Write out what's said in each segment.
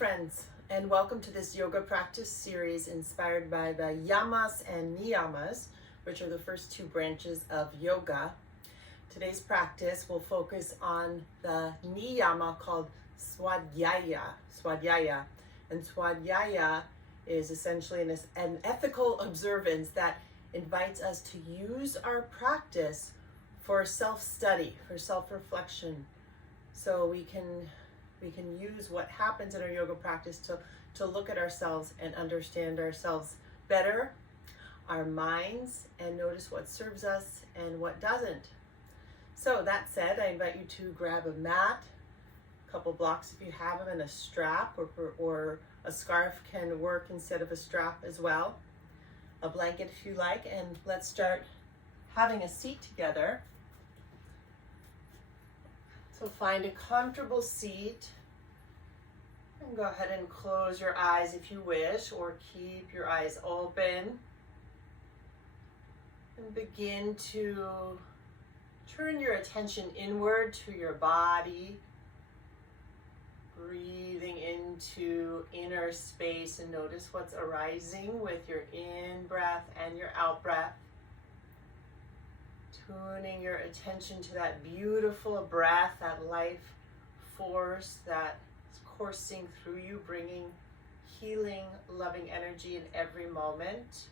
friends, and welcome to this yoga practice series inspired by the Yamas and Niyamas, which are the first two branches of yoga. Today's practice will focus on the Niyama called Svadyaya. And Svadyaya is essentially an ethical observance that invites us to use our practice for self-study, for self-reflection, so we can use what happens in our yoga practice to look at ourselves and understand ourselves better, our minds, and notice what serves us and what doesn't. So that said, I invite you to grab a mat, a couple blocks if you have them, and a strap, or a scarf can work instead of a strap as well. A blanket if you like, and let's start having a seat together. So find a comfortable seat and go ahead and close your eyes if you wish, or keep your eyes open. And begin to turn your attention inward to your body, breathing into inner space, and notice what's arising with your in-breath and your out-breath. Tuning your attention to that beautiful breath, that life force that is coursing through you, bringing healing, loving energy in every moment.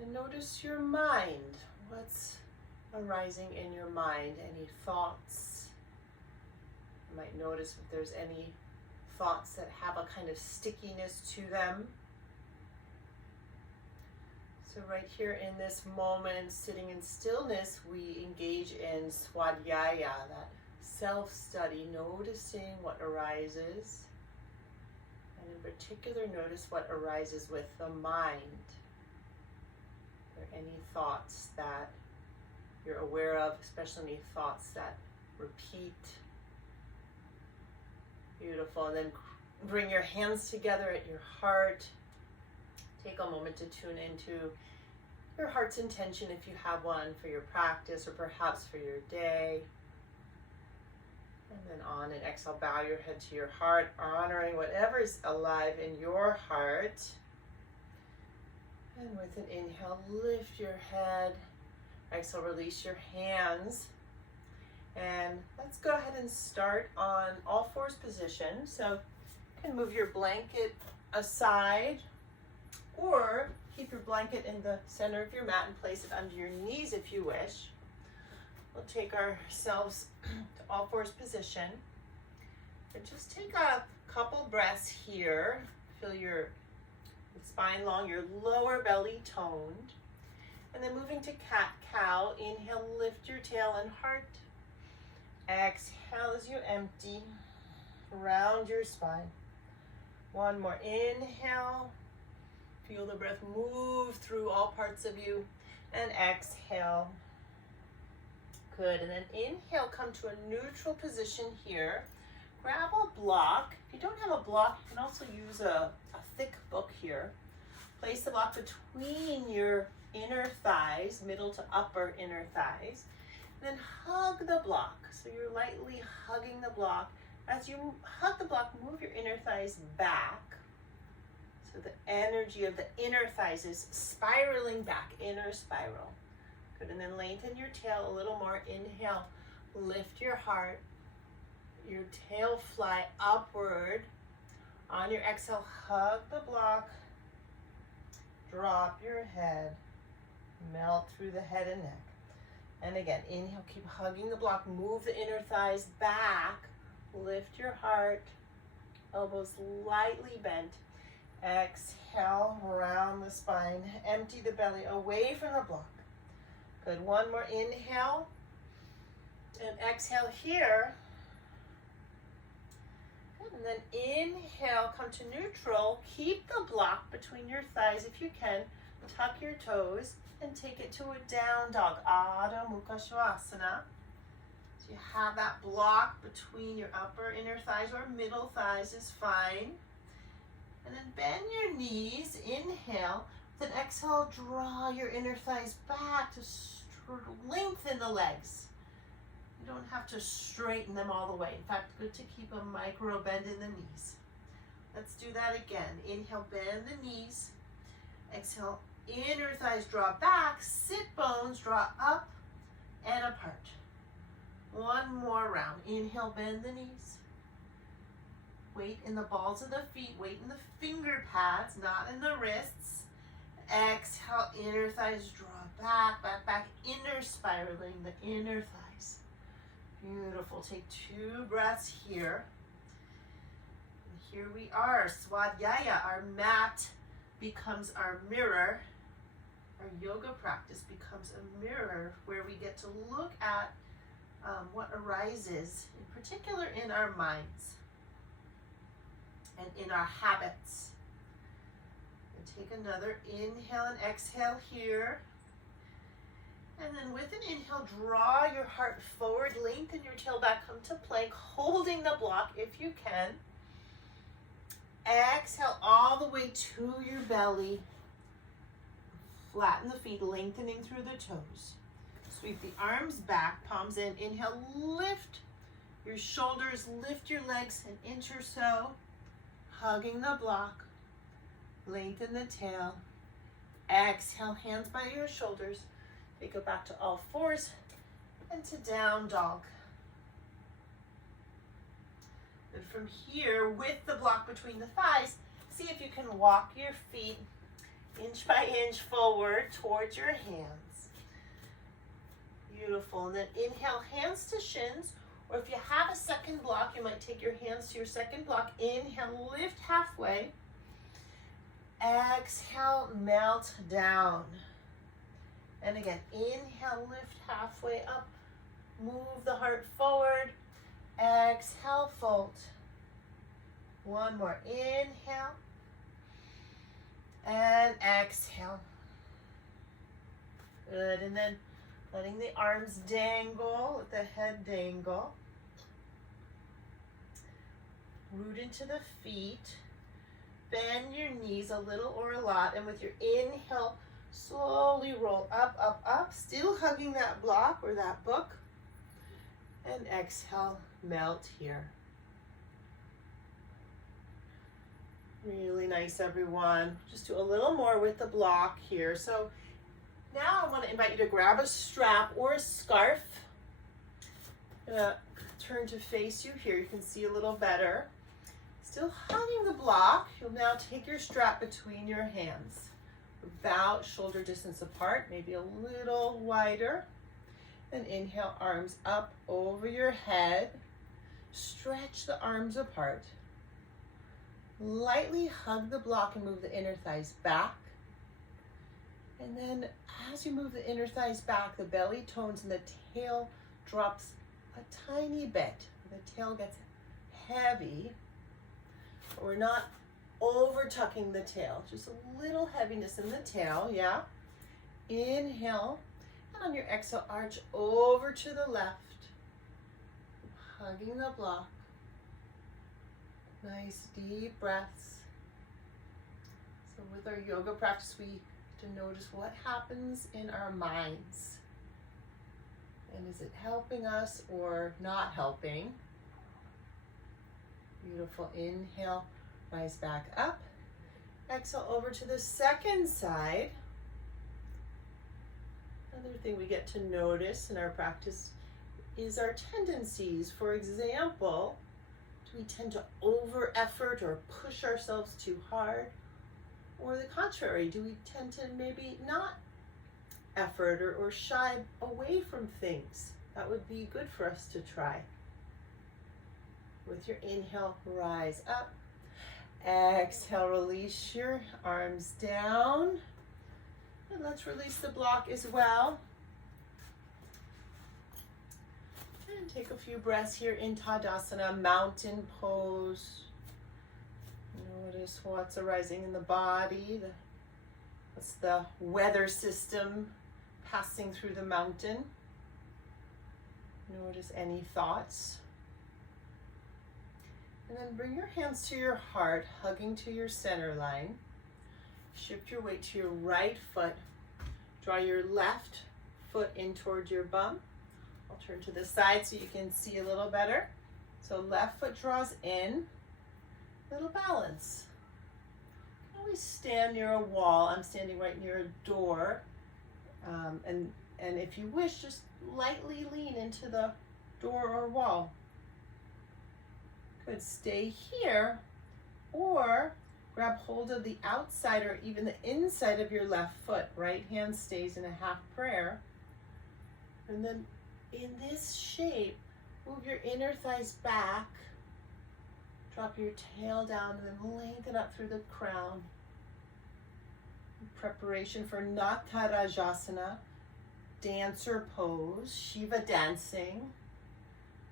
And notice your mind. What's arising in your mind? Any thoughts? You might notice if there's any thoughts that have a kind of stickiness to them. So right here in this moment, sitting in stillness, we engage in Svadyaya, that self-study, noticing what arises. And in particular, notice what arises with the mind. Are there any thoughts that you're aware of, especially any thoughts that repeat? Beautiful. And then bring your hands together at your heart. Take a moment to tune into your heart's intention, if you have one, for your practice or perhaps for your day. And then on an exhale, bow your head to your heart, honoring whatever is alive in your heart. And with an inhale, lift your head. Exhale, release your hands. And let's go ahead and start on all fours position. So you can move your blanket aside, or keep your blanket in the center of your mat and place it under your knees if you wish. We'll take ourselves to all fours position. And just take a couple breaths here. Feel your spine long, your lower belly toned. And then moving to cat-cow. Inhale, lift your tail and heart. Exhale as you empty. Round your spine. One more. Inhale. Feel the breath move through all parts of you, and exhale. Good, and then inhale, come to a neutral position here. Grab a block. If you don't have a block, you can also use a thick book here. Place the block between your inner thighs, middle to upper inner thighs, and then hug the block. So you're lightly hugging the block. As you hug the block, move your inner thighs back. So the energy of the inner thighs is spiraling back, inner spiral. Good, and then lengthen your tail a little more. Inhale, lift your heart, your tail fly upward. On your exhale, hug the block, drop your head, melt through the head and neck. And again, inhale, keep hugging the block, move the inner thighs back, lift your heart, elbows lightly bent. Exhale, round the spine, empty the belly away from the block. Good, one more inhale, and exhale here. Good, and then inhale, come to neutral, keep the block between your thighs if you can, tuck your toes, and take it to a down dog, Adho Mukha Svanasana. So you have that block between your upper inner thighs, or middle thighs is fine. And then bend your knees, inhale. Then exhale, draw your inner thighs back to lengthen the legs. You don't have to straighten them all the way. In fact, good to keep a micro bend in the knees. Let's do that again. Inhale, bend the knees. Exhale, inner thighs draw back, sit bones draw up and apart. One more round. Inhale, bend the knees. Weight in the balls of the feet, weight in the finger pads, not in the wrists. Exhale, inner thighs draw back, back, back, inner spiraling the inner thighs. Beautiful. Take 2 breaths here. And here we are, Svadyaya. Our mat becomes our mirror. Our yoga practice becomes a mirror where we get to look at what arises, in particular in our minds and in our habits. And take another inhale and exhale here. And then with an inhale, draw your heart forward, lengthen your tail back, come to plank, holding the block if you can. Exhale all the way to your belly. Flatten the feet, lengthening through the toes. Sweep the arms back, palms in. Inhale, lift your shoulders, lift your legs an inch or so, hugging the block. Lengthen the tail. Exhale, hands by your shoulders. Take it back to all fours and to down dog. And from here, with the block between the thighs, see if you can walk your feet inch by inch forward towards your hands. Beautiful. And then inhale, hands to shins, or if you have a second block, you might take your hands to your second block. Inhale, lift halfway. Exhale, melt down. And again, inhale, lift halfway up. Move the heart forward. Exhale, fold. One more. Inhale. And exhale. Good. And then letting the arms dangle, let the head dangle. Root into the feet. Bend your knees a little or a lot. And with your inhale, slowly roll up, up, up. Still hugging that block or that book. And exhale, melt here. Really nice, everyone. Just do a little more with the block here. So now I want to invite you to grab a strap or a scarf. I'm going to turn to face you here. You can see a little better. Still hugging the block. You'll now take your strap between your hands. About shoulder distance apart, maybe a little wider. And inhale, arms up over your head. Stretch the arms apart. Lightly hug the block and move the inner thighs back. And then as you move the inner thighs back, the belly tones and the tail drops a tiny bit. The tail gets heavy. We're not over tucking the tail, just a little heaviness in the tail, yeah? Inhale, and on your exhale, arch over to the left, hugging the block. Nice deep breaths. So with our yoga practice, we get to notice what happens in our minds. And is it helping us or not helping? Beautiful. Inhale, rise back up. Exhale over to the second side. Another thing we get to notice in our practice is our tendencies. For example, do we tend to over effort or push ourselves too hard? Or the contrary, do we tend to maybe not effort or shy away from things? That would be good for us to try. With your inhale, rise up. Exhale, release your arms down. And let's release the block as well. And take a few breaths here in Tadasana, mountain pose. Notice what's arising in the body. What's the weather system passing through the mountain? Notice any thoughts. And then bring your hands to your heart, hugging to your center line. Shift your weight to your right foot. Draw your left foot in towards your bum. I'll turn to the side so you can see a little better. So left foot draws in, little balance. Always stand near a wall. I'm standing right near a door. And if you wish, just lightly lean into the door or wall. Good, stay here, or grab hold of the outside or even the inside of your left foot. Right hand stays in a half prayer. And then in this shape, move your inner thighs back, drop your tail down, and then lengthen up through the crown. In preparation for Natarajasana, dancer pose, Shiva dancing.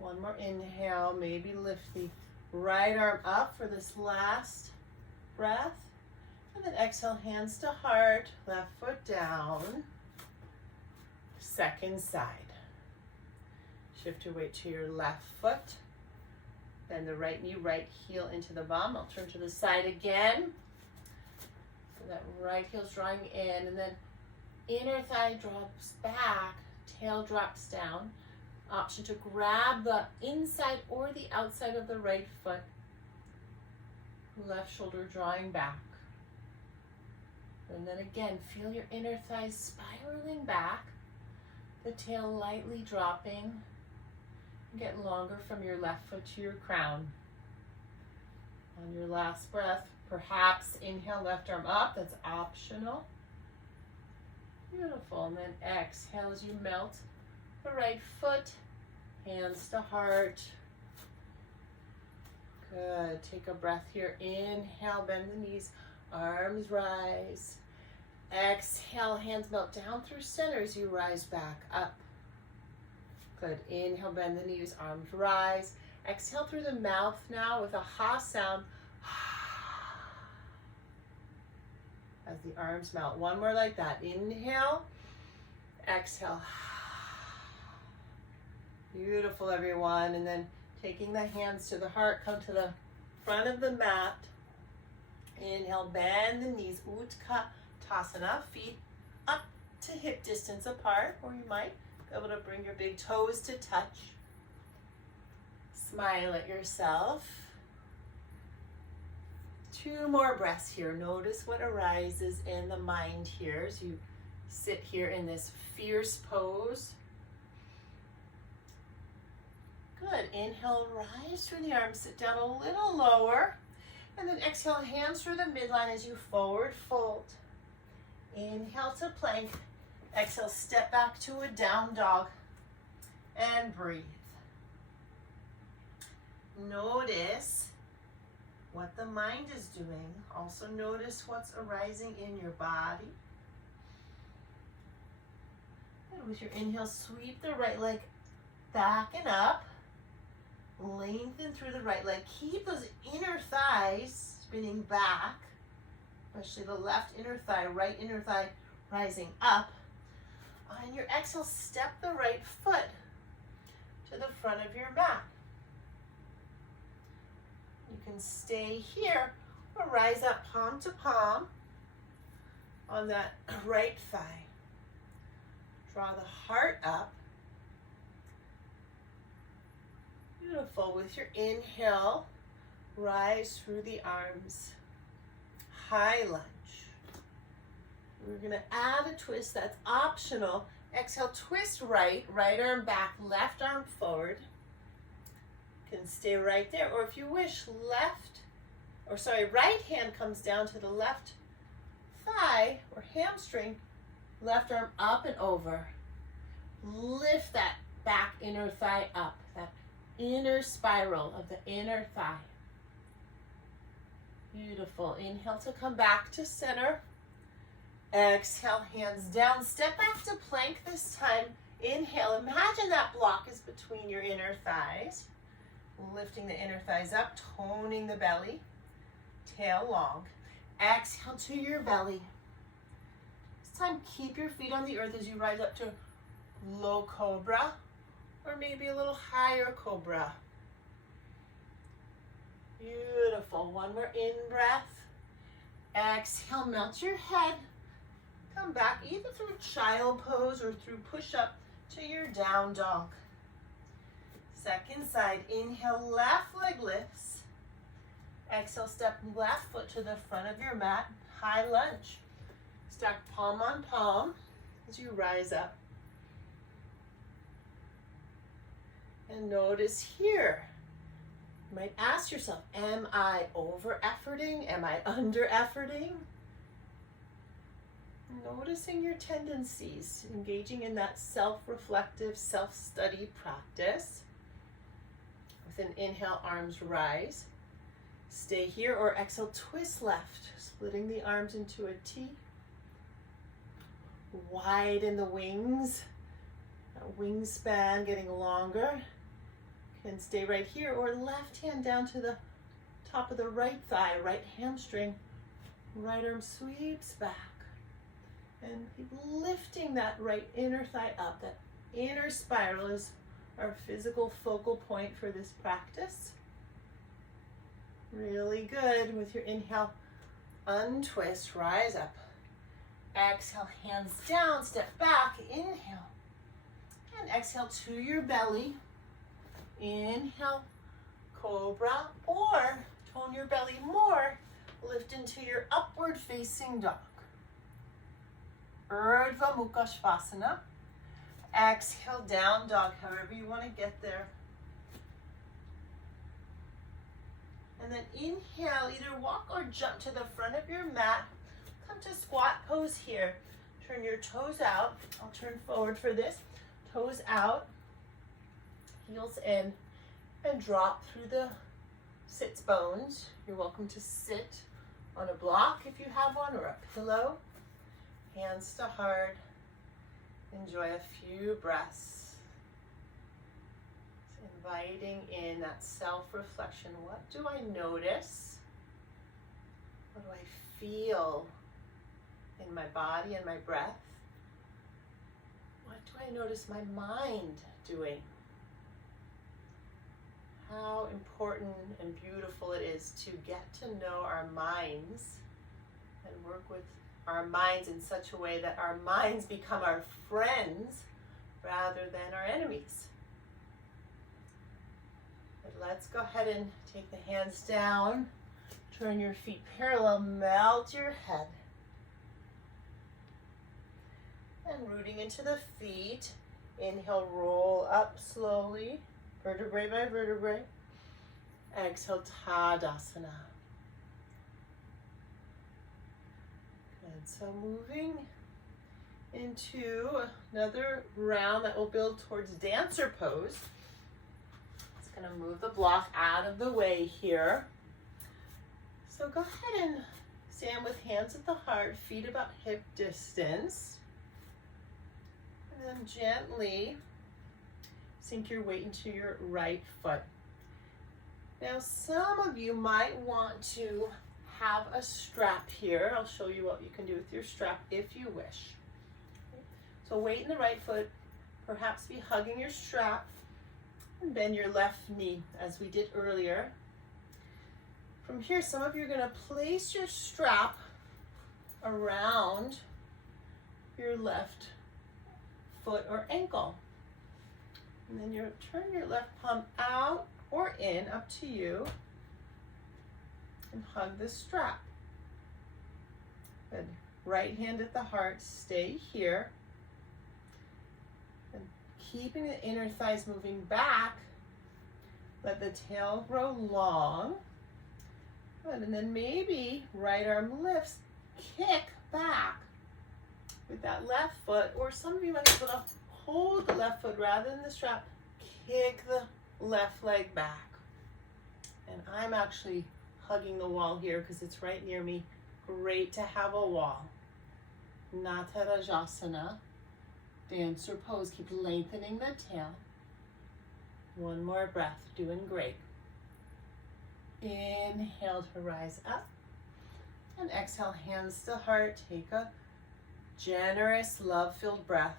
One more inhale, maybe lift the right arm up for this last breath. And then exhale, hands to heart, left foot down. Second side. Shift your weight to your left foot. Bend the right knee, right heel into the bum. I'll turn to the side again. So that right heel's drawing in, and then inner thigh drops back, tail drops down. Option to grab the inside or the outside of the right foot. Left shoulder drawing back. And then again, feel your inner thighs spiraling back. The tail lightly dropping. Get longer from your left foot to your crown. On your last breath, perhaps inhale, left arm up. That's optional. Beautiful. And then exhale as you melt the right foot, hands to heart. Good. Take a breath here. Inhale, bend the knees, arms rise. Exhale, hands melt down through center as you rise back up. Good. Inhale, bend the knees, arms rise. Exhale through the mouth now with a ha sound. As the arms melt. One more like that. Inhale. Exhale. Beautiful, everyone. And then taking the hands to the heart, come to the front of the mat. Inhale, bend the knees, Utkatasana, feet up to hip distance apart, or you might be able to bring your big toes to touch. Smile at yourself. 2 more breaths here. Notice what arises in the mind here as you sit here in this fierce pose. Good. Inhale, rise through the arms, sit down a little lower. And then exhale, hands through the midline as you forward fold. Inhale to plank. Exhale, step back to a down dog. And breathe. Notice what the mind is doing. Also notice what's arising in your body. And with your inhale, sweep the right leg back and up. Lengthen through the right leg. Keep those inner thighs spinning back, especially the left inner thigh, right inner thigh rising up. On your exhale, step the right foot to the front of your mat. You can stay here or rise up palm to palm on that right thigh. Draw the heart up. Beautiful. With your inhale, rise through the arms. High lunge. We're going to add a twist that's optional. Exhale, twist right, right arm back, left arm forward. You can stay right there, or if you wish, right hand comes down to the left thigh or hamstring, left arm up and over. Lift that back inner thigh up, that inner spiral of the inner thigh. Beautiful. Inhale to come back to center. Exhale, hands down. Step back to plank this time. Inhale. Imagine that block is between your inner thighs. Lifting the inner thighs up, toning the belly. Tail long. Exhale to your belly. This time, keep your feet on the earth as you rise up to low cobra, or maybe a little higher cobra. Beautiful. One more in-breath. Exhale, melt your head. Come back either through child pose or through push-up to your down dog. Second side, inhale, left leg lifts. Exhale, step left foot to the front of your mat, high lunge. Stack palm on palm as you rise up. And notice here, you might ask yourself, am I over-efforting? Am I under-efforting? Noticing your tendencies, engaging in that self-reflective, self-study practice. With an inhale, arms rise. Stay here, or exhale, twist left, splitting the arms into a T. Widen the wings, that wingspan getting longer. You can stay right here, or left hand down to the top of the right thigh, right hamstring. Right arm sweeps back. And keep lifting that right inner thigh up. That inner spiral is our physical focal point for this practice. Really good. With your inhale, untwist, rise up. Exhale, hands down, step back, inhale. And exhale to your belly. Inhale, cobra, or tone your belly more. Lift into your upward facing dog. Urdhva Mukha Svanasana. Exhale, down dog, however you want to get there. And then inhale, either walk or jump to the front of your mat. Come to squat pose here. Turn your toes out. I'll turn forward for this. Toes out, heels in, and drop through the sits bones. You're welcome to sit on a block if you have one, or a pillow. Hands to heart. Enjoy a few breaths. So inviting in that self-reflection. What do I notice? What do I feel in my body and my breath? What do I notice my mind doing? How important and beautiful it is to get to know our minds and work with our minds in such a way that our minds become our friends rather than our enemies. But let's go ahead and take the hands down, turn your feet parallel, melt your head. And rooting into the feet, inhale, roll up slowly, vertebrae by vertebrae. Exhale, Tadasana. So moving into another round that will build towards dancer pose. It's going to move the block out of the way here. So go ahead and stand with hands at the heart, feet about hip distance. And then gently sink your weight into your right foot. Now some of you might want to have a strap here. I'll show you what you can do with your strap if you wish. So weight in the right foot, perhaps be hugging your strap, and bend your left knee as we did earlier. From here, some of you are going to place your strap around your left foot or ankle. And then you turn your left palm out or in, up to you. And hug the strap. Good. Right hand at the heart, stay here. And keeping the inner thighs moving back, let the tail grow long. Good. And then maybe right arm lifts, kick back with that left foot, or some of you might be able to hold the left foot rather than the strap, kick the left leg back. And I'm actually hugging the wall here because it's right near me. Great to have a wall. Natarajasana, dancer pose. Keep lengthening the tail. One more breath, doing great. Inhale to rise up. And exhale, hands to heart. Take a generous, love-filled breath.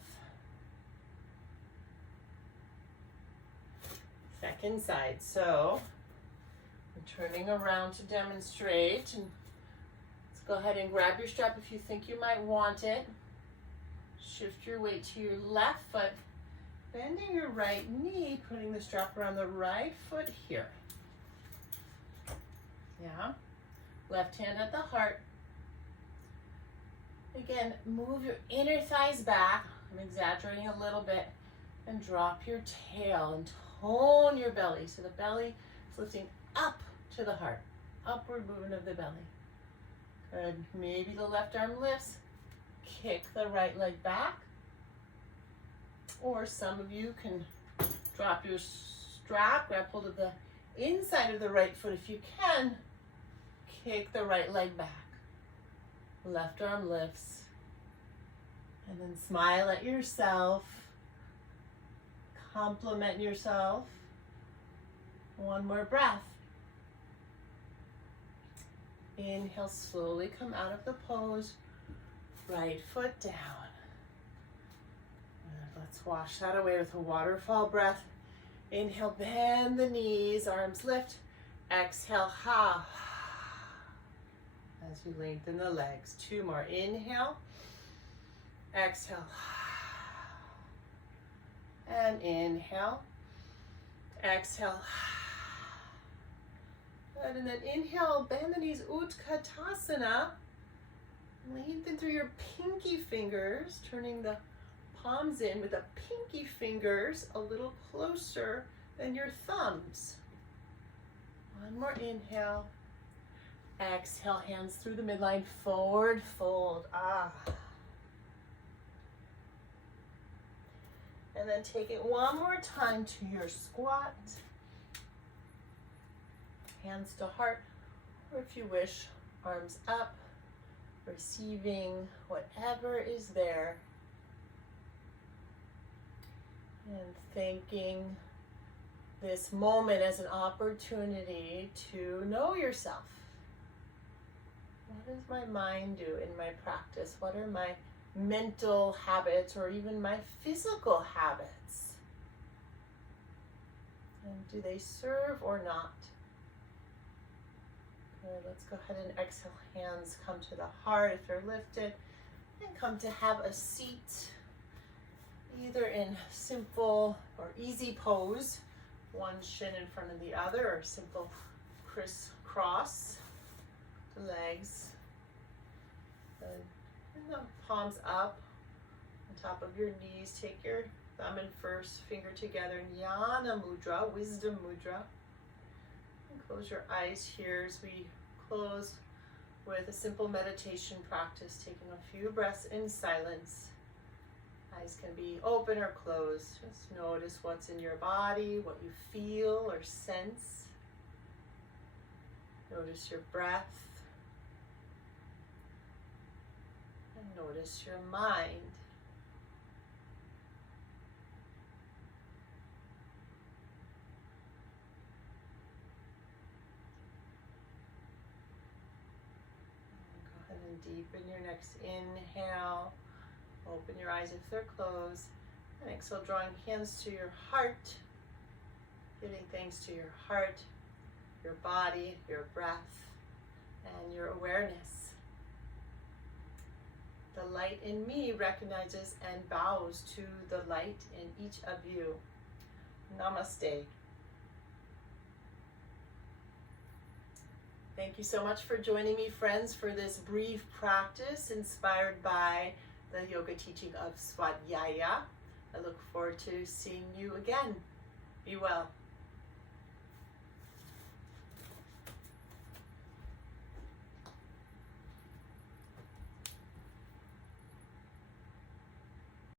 Second side. So I'm turning around to demonstrate. And let's go ahead and grab your strap if you think you might want it. Shift your weight to your left foot. Bend bending your right knee, putting the strap around the right foot here. Yeah. Left hand at the heart. Again, move your inner thighs back. I'm exaggerating a little bit. And drop your tail and tone your belly. So the belly is lifting up to the heart. Upward movement of the belly. Good. Maybe the left arm lifts. Kick the right leg back. Or some of you can drop your strap, grab hold of the inside of the right foot if you can. Kick the right leg back. Left arm lifts. And then smile at yourself. Compliment yourself. One more breath. Inhale, slowly come out of the pose. Right foot down. And let's wash that away with a waterfall breath. Inhale, bend the knees, arms lift. Exhale, ha. As you lengthen the legs. Two more. Inhale. Exhale. And inhale. Exhale. Good. And then inhale, bend the knees, Utkatasana. Lengthen through your pinky fingers, turning the palms in with the pinky fingers a little closer than your thumbs. One more inhale. Exhale, hands through the midline, forward fold. And then take it one more time to your squat. Hands to heart, or if you wish, arms up, receiving whatever is there. And thanking this moment as an opportunity to know yourself. What does my mind do in my practice? What are my mental habits or even my physical habits? And do they serve or not? Good. Let's go ahead and exhale. Hands come to the heart if they're lifted, and come to have a seat, either in simple or easy pose, one shin in front of the other, or simple crisscross the legs. Good. And the palms up on top of your knees. Take your thumb and first finger together, Jnana Mudra, Wisdom Mudra. And close your eyes here as we close with a simple meditation practice, taking a few breaths in silence. Eyes can be open or closed. Just notice what's in your body, what you feel or sense. Notice your breath. And notice your mind. Go ahead and deepen your next inhale. Open your eyes if they're closed. And exhale, drawing hands to your heart. Giving thanks to your heart, your body, your breath, and your awareness. The light in me recognizes and bows to the light in each of you. Namaste. Thank you so much for joining me, friends, for this brief practice inspired by the yoga teaching of Svadyaya. I look forward to seeing you again. Be well.